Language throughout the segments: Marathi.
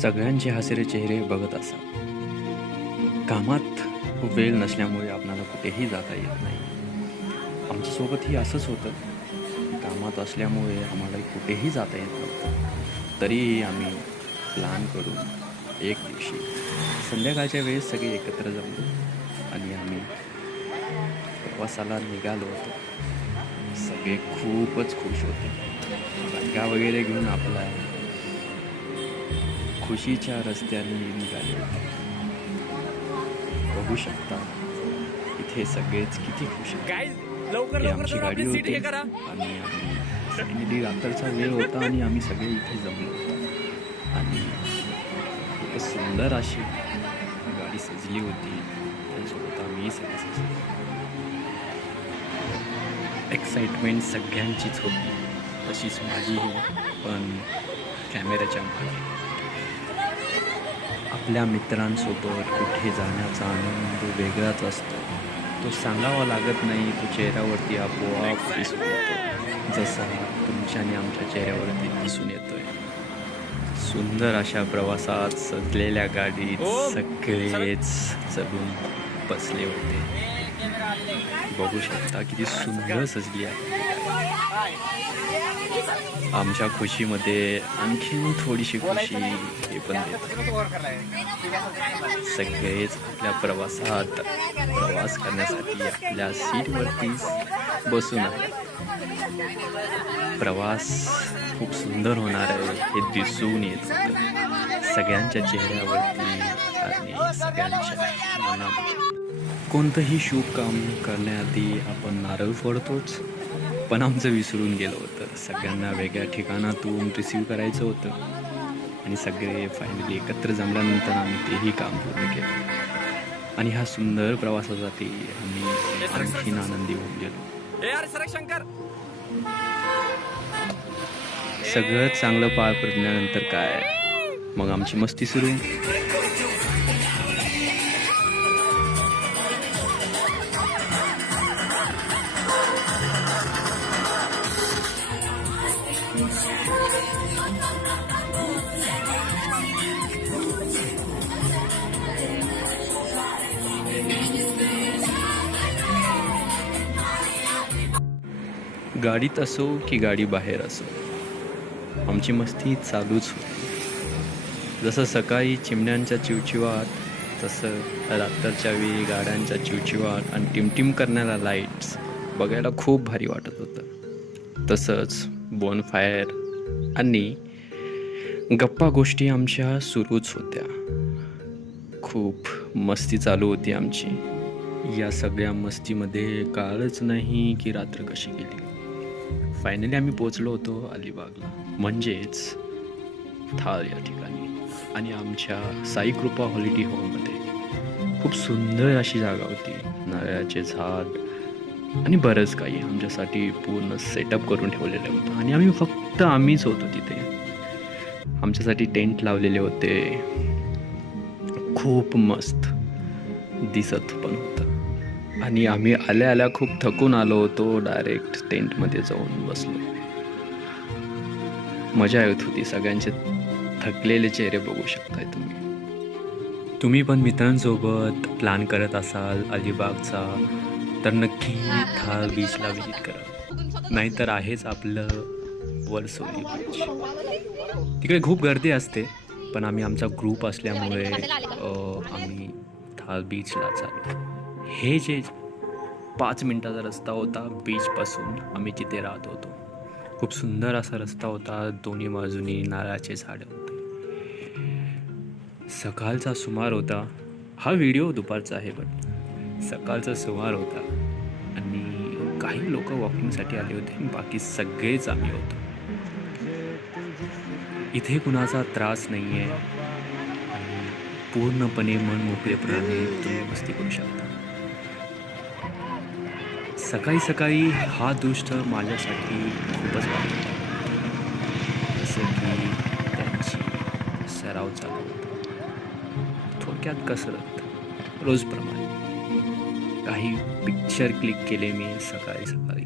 सगळ्यांचे हसरे चेहरे बघत असा. कामात वेळ नसल्यामुळे आपणाला कुठेही जाता येत नाही. आमच्यासोबतही असंच होतं. कामात असल्यामुळे आम्हाला कुठेही जाता येत नव्हतं. तरीही आम्ही प्लॅन करून एक दिवशी संध्याकाळच्या वेळेस सगळे एकत्र जमलो आणि आम्ही प्रवासाला निघालो होतो. सगळे खूपच खुश होते. बॅगा वगैरे घेऊन आपला खुशीच्या रस्त्याने निघाले होते. बघू शकता इथे सगळेच किती खुश आहेत. आमची गाडी होती आणि फायनली रात्रीचा वेळ होता आणि आम्ही सगळे इथे जमलो होतो आणि खूपच सुंदर अशी गाडी सजली होती. त्यासोबत आम्ही सगळे सजलो. एक्साइटमेंट सगळ्यांचीच होती, तशीच माझीही. पण कॅमेऱ्याच्या मागे आपल्या मित्रांसोबत कुठे जाण्याचा आनंद वेगळाच असतो. तो सांगावा लागत नाही, तो चेहऱ्यावरती आपोआप दिसून येतो, जसा तुमच्या आणि आमच्या चेहऱ्यावरती दिसून येतोय. सुंदर अशा प्रवासात सजलेल्या गाडीत सगळेच चढून बसले होते. बघू शकता किती सुंदर सजली आहे. आमच्या खुशीमध्ये आणखीन थोडीशी खुशी हे पण सगळेच आपल्या प्रवासात प्रवास करण्यासाठी आपल्या सीटवरती बसून आहे. प्रवास खूप सुंदर होणार आहे हे दिसून येत होतं सगळ्यांच्या चेहऱ्यावरती आणि सगळ्यांच्या मनामध्ये. कोणतंही शुभ काम करण्याआधी आपण नारळ फोडतोच, पण आमचं विसरून गेलं होतं. सगळ्यांना वेगळ्या ठिकाणातून रिसीव करायचं होतं आणि सगळे फायनली एकत्र जमल्यानंतर आम्ही तेही काम पूर्ण केलं आणि ह्या सुंदर प्रवासासाठी आम्ही आणखीन आनंदी होऊन गेलो. सगळं चांगलं पार पडल्यानंतर काय मग आमची मस्ती सुरू. गाडीत असो की गाडी बाहेर असो, आमची मस्ती चालूच होती. जसं सकाळी चिमण्यांच्या चिवचिवाट, तसं रात्रीच्या वेळी गाड्यांच्या चिवचिवाट आणि टिमटिम करणाऱ्या लाईट्स बघायला खूप भारी वाटत होतं. तसंच बोनफायर आणि गप्पा गोष्टी आमच्या सुरूच होत्या. खूप मस्ती चालू होती आमची. या सगळ्या मस्तीमध्ये कळलंच नाही की रात्र कशी गेली. फायनली आम्ही पोचलो होतो अलिबागला, म्हणजेच थाल या ठिकाणी, आणि आमच्या साई कृपा हॉलिडे होममध्ये. खूप सुंदर अशी जागा होती. नारळाचे झाड आणि बरंच काही आमच्यासाठी पूर्ण सेटअप करून ठेवलेलं होतं आणि आम्हीच होतो तिथे. आमच्यासाठी टेंट लावलेले होते. खूप मस्त दिसत पण होतं आणि आम्ही आल्या खूप थकून आलो होतो. डायरेक्ट टेंटमध्ये जाऊन बसलो. मजा येत होती. सगळ्यांचे थकलेले चेहरे बघू शकताय तुम्ही पण मित्रांसोबत प्लॅन करत असाल अलिबागचा तर नक्की थाल बीचला व्हिजिट करा. नाहीतर आहेच आपलं वर्सोली बीच. तिकडे खूप गर्दी असते, पण आम्ही आमचा ग्रुप असल्यामुळे आम्ही थाल बीचला चाललो. हे जे 5 मिनिटाचा रस्ता होता बीचपासून, आम्ही तिथे राहत होतो. खूप सुंदर असा रस्ता होता. दोन्ही बाजूनी नारळाचे झाडं होते. सकाळचा सुमार होता. हा व्हिडिओ दुपारचा आहे, पण सकाळचा सुमार होता आणि काही लोक वॉकिंगसाठी आले होते आणि बाकी सगळेच आम्ही होतो. इथे कुणाचा त्रास नाही आहे आणि पूर्णपणे मन मोकळेपणाने तुम्ही मस्ती करू शकता. सकाळी सकाळी हा दृष्ट माझ्यासाठी खूपच वाईट होता. जसं की त्यांची सराव चालू होता. थोडक्यात कसरत रोजप्रमाणे. काही पिक्चर क्लिक केले मी सकाळी सकाळी.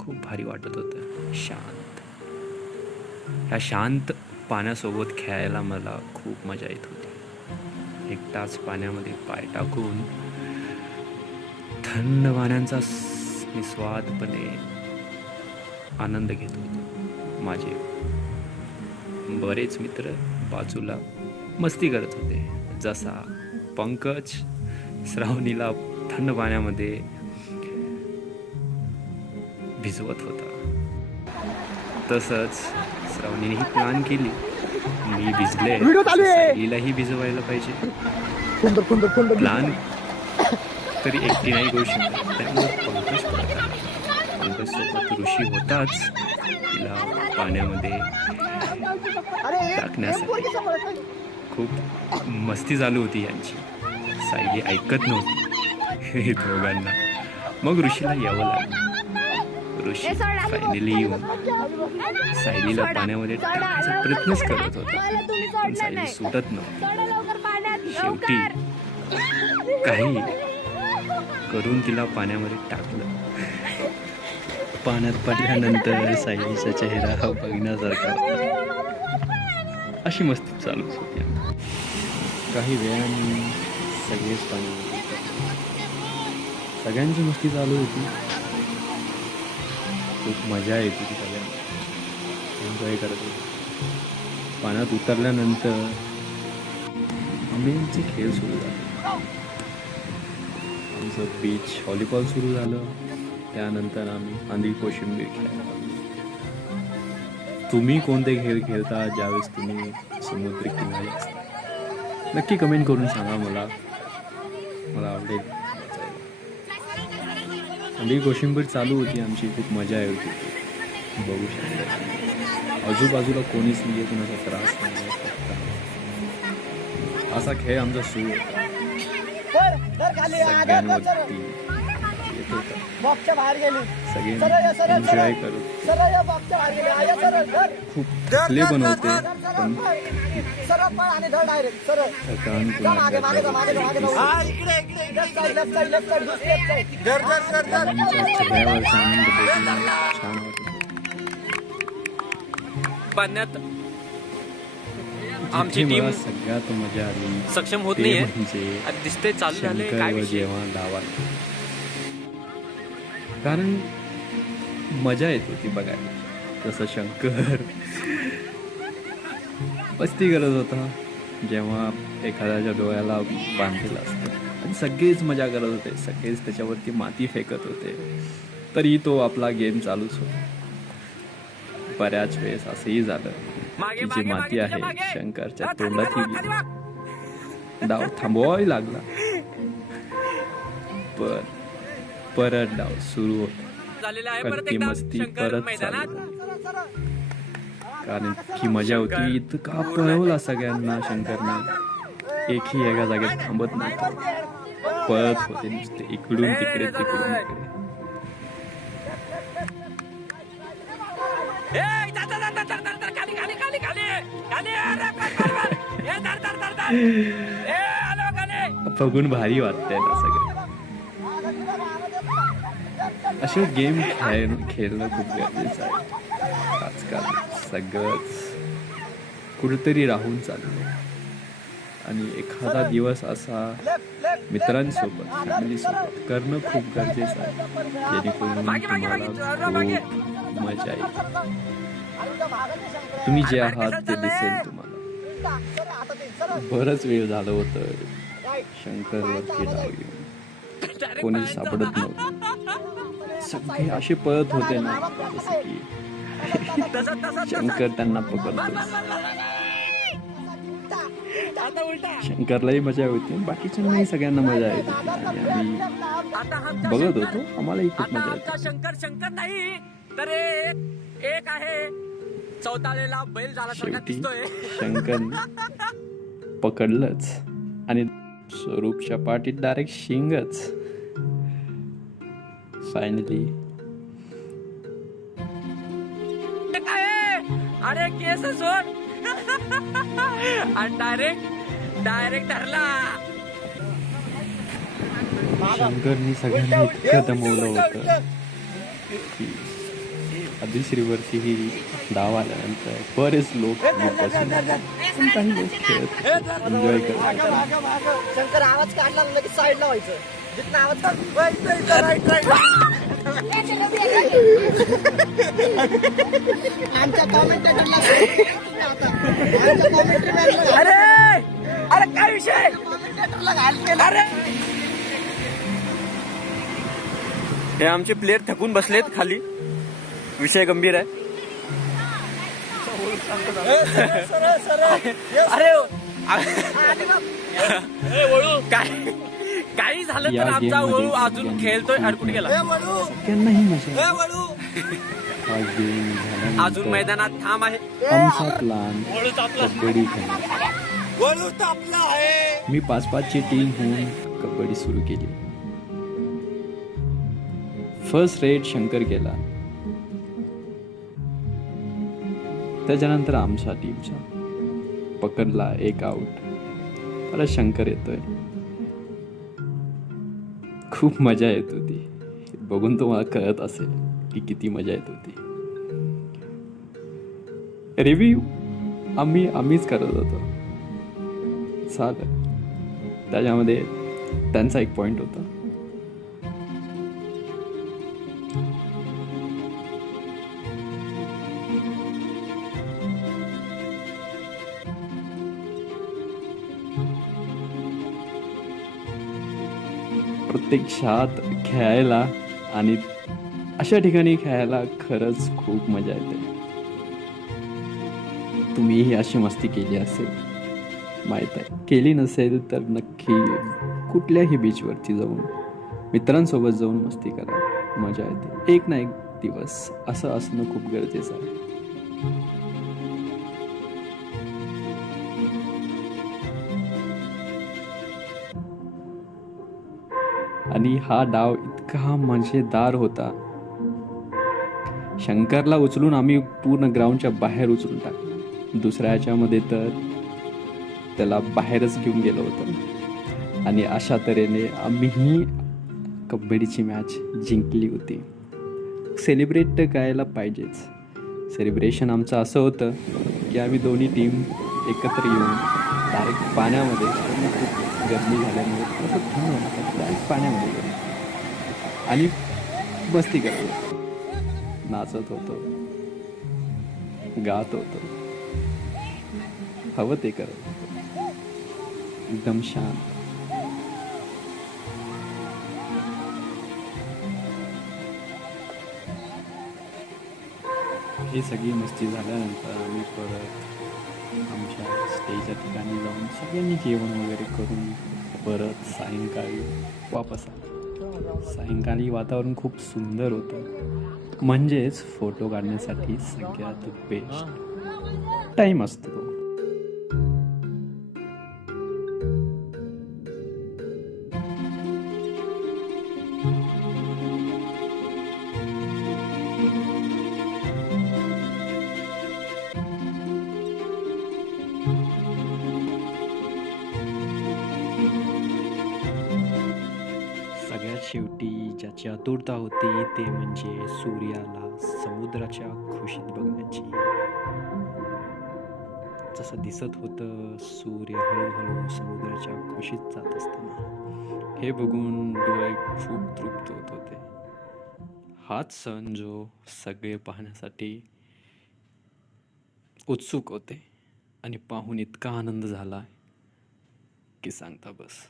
खूप भारी वाटत होतं. शांत. ह्या शांत पाण्यासोबत खेळायला मला खूप मजा येत होती. एकटाच पाण्यामध्ये पाय टाकून थंड पाण्याचा निस्वादपणे आनंद घेत होतो. माझे बरेच मित्र बाजूला मस्ती करत होते. जसा पंकज श्रावणीला थंड पाण्यामध्ये भिजवत होता, तसंच श्रावणीनेही प्लॅन केली, मी भिजले सायलीलाही भिजवायला पाहिजे. प्लॅन तरी एकटी नाही करू शकत, त्यामुळे पंकज सोबत ऋषी होताच तिला पाण्यामध्ये टाकण्यासाठी. खूप मस्ती चालू होती यांची. सायली ऐकत नव्हती दोघांना. मग ऋषीला यावं लागलं. ऋषी फायनली येऊन सायलीला पाण्यामध्ये टाकण्याचा प्रयत्नच करत होता, पण सायली सुटत नव्हती. शेवटी काही करून तिला पाण्यामध्ये टाकलं. पाण्यात पडल्यानंतर सायलीचा चेहरा हा बघण्यासारखा होता. अशी मस्ती चालूच होती. काही वेळाने सगळेच पाण्यामध्ये उतरले. सगळ्यांची मस्ती चालू होती. खूप मजा येत होती. सगळ्यांना एन्जॉय करत होते. पाण्यात उतरल्यानंतर आंबेचे खेळ सुरू झाले. आमचं बीच व्हॉलीबॉल सुरू झालं. त्यानंतर आम्ही आंधी कोशिंबीर खेळायला लागलो. तुम्ही कोणते खेळ खेळता ज्यावेळेस तुम्ही समुद्र किनारी असता? नक्की कमेंट करून सांगा. मला आवडेल. आंधी कोशिंबीर चालू होती आमची. खूप मजा येत होती. बघू शकता आजूबाजूला कोणीच नाही, कोणाचा त्रास नाही. असा खेळ आमचा सुरू होता. सगळ्यांवरती येत होता. सगळे एन्जॉय करत. खूप थकले पण होते, पण थकान चेहऱ्यावर आनंद बघून छान वाटत. पाण्यात आमची टीम सगळ्यात मजा आली सक्षम होत नाहीये. म्हणजे दिसते चालू झाले काय शंकर जेव्हा डावाला, कारण मजा येत होती बघायला. जसं शंकर मस्ती करत होता जेव्हा एखाद्याच्या डोळ्याला बांधलेलं असतं, आणि सगळेच मजा करत होते. सगळेच त्याच्यावरती माती फेकत होते. तरी तो आपला गेम चालूच होता. बऱ्याच वेळेस असंही झालं की जी माती आहे शंकरच्या तोंडातही गेली. डाव थांबवाही लागला, पण परत डाव सुरू होता. पण ती मस्ती परत चालू झाली. कारण की मजा होती. इतका पळवला सगळ्यांना शंकरने. एकही एका जागेत थांबत नव्हतं. पळत होते नुसते इकडून तिकडे तिकडून इकडे. बघून भारी वाटतंय ना सगळं. असे गेम खेळणं खूप गरजेचं आहे. आजकाल सगळंच कुठेतरी राहून चाललंय, आणि एखादा दिवस असा मित्रांसोबत फॅमिलीसोबत करणं खूप गरजेचं आहे, जेणेकरून तुम्हाला खूप मजा येईल. तुम्ही जे आहात ते दिसेल तुम्हाला. बरंच वेळ झालं होतं शंकरवरती डाव येऊन. कोणी सापडत नव्हतं. सगळे असे पळत होते ना, जसं की शंकर त्यांना पकडतो. शंकरलाही मजा होती, बाकीच्यांनाही सगळ्यांना मजा येत होती. आणि आम्ही बघत होतो, आम्हालाही खूप मजा येते. शंकर नाही तर एक आहे चौताळेला बैल झाला. शेवटी शंकर पकडलंच, आणि स्वरूपच्या पाठीत डायरेक्ट शिंगच. फायनली काय अरे केस सोड आणि डायरेक्ट ठरला. शंकरनी सगळ्यांना इतकं दमवलं होतं की आदिश्रीवरची ही डाव आल्यानंतर बरेच लोक बसून पण काही लोक खेळत एन्जॉय करत होते. शंकर आवाज काढला की साईडला व्हायचं. जिथं आवाज काढ आमच्या कॉमेंटेटरला अरे अरे काय विषय कॉमेंटेटरला घालते. अरे हे आमचे प्लेयर थकून बसलेत खाली. विषय गंभीर आहे. अरे वळू काय काही झालं या तर आमचा गेममध्ये वळू अजून खेळतोय. अडकून गेला. सगळ्यांनाही मजा हा गेम अजून झाल्यानंतर मैदानात थांब आहे. आमचा प्लान कबड्डी खेळण्याचा. मी 5-5ची टीम होऊन कबड्डी सुरू केली. फर्स्ट रेड शंकर केला. त्याच्यानंतर आमच्या टीमचा पकडला एक आउट. परत शंकर येतोय. खूप मजा येत होती. बघून तुम्हाला कळत असेल की किती मजा येत होती. रिव्ह्यू आम्हीच करत होतो. चालेल. त्याच्यामध्ये त्यांचा एक पॉइंट होता. प्रत्यक्षात खेळायला आणि अशा ठिकाणी खेळायला खरंच खूप मजा येते. तुम्हीही अशी मस्ती केली असेल माहीत आहे. केली नसेल तर नक्की कुठल्याही बीचवरती जाऊन मित्रांसोबत जाऊन मस्ती करा. मजा येते. एक ना एक दिवस असं असणं खूप गरजेचं आहे. आणि हा डाव इतका मजेदार होता. शंकरला उचलून आम्ही पूर्ण ग्राउंडच्या बाहेर उचलून टाकलं. दुसऱ्या ह्याच्यामध्ये तर त्याला बाहेरच घेऊन गेलो होतं. आणि अशा तऱ्हेने आम्हीही कबड्डीची मॅच जिंकली होती. सेलिब्रेट तर करायला पाहिजेच. सेलिब्रेशन आमचं असं होतं की आम्ही दोन्ही टीम एकत्र येऊन डायरेक्ट पाण्यामध्ये, खूप गरमी झाल्यामुळे असं थंड होतं, डायरेक्ट पाण्यामध्ये गेलो आणि मस्ती करत होतो. नाचत होतो, गात होतो, हवं ते करत होतो. एकदम शांत. ही सगळी मस्ती झाल्यानंतर आम्ही परत आमच्या स्टेच्या ठिकाणी जाऊन सगळ्यांनी जेवण वगैरे करून परत सायंकाळी वापस आलो. सायंकाळी वातावरण खूप सुंदर होतं. म्हणजेच फोटो काढण्यासाठी सगळ्यात बेस्ट टाईम असतो. सगळ्यात शेवटी ज्याची आतुरता होती ते म्हणजे सूर्याला समुद्राच्या खुशीत बघण्याची. जसं दिसत होतं सूर्य हळूहळू समुद्राच्या खुशीत जात असताना, हे बघून डोळे खूप तृप्त होत होते. हाच सण जो सगळे पाहण्यासाठी उत्सुक होते आणि पाहून इतका आनंद झाला की सांगता बस.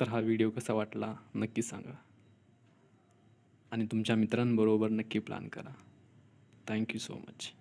तर हा व्हिडिओ कसा वाटला नक्की सांगा आणि तुमच्या मित्रांबरोबर नक्की प्लॅन करा. Thank you so much.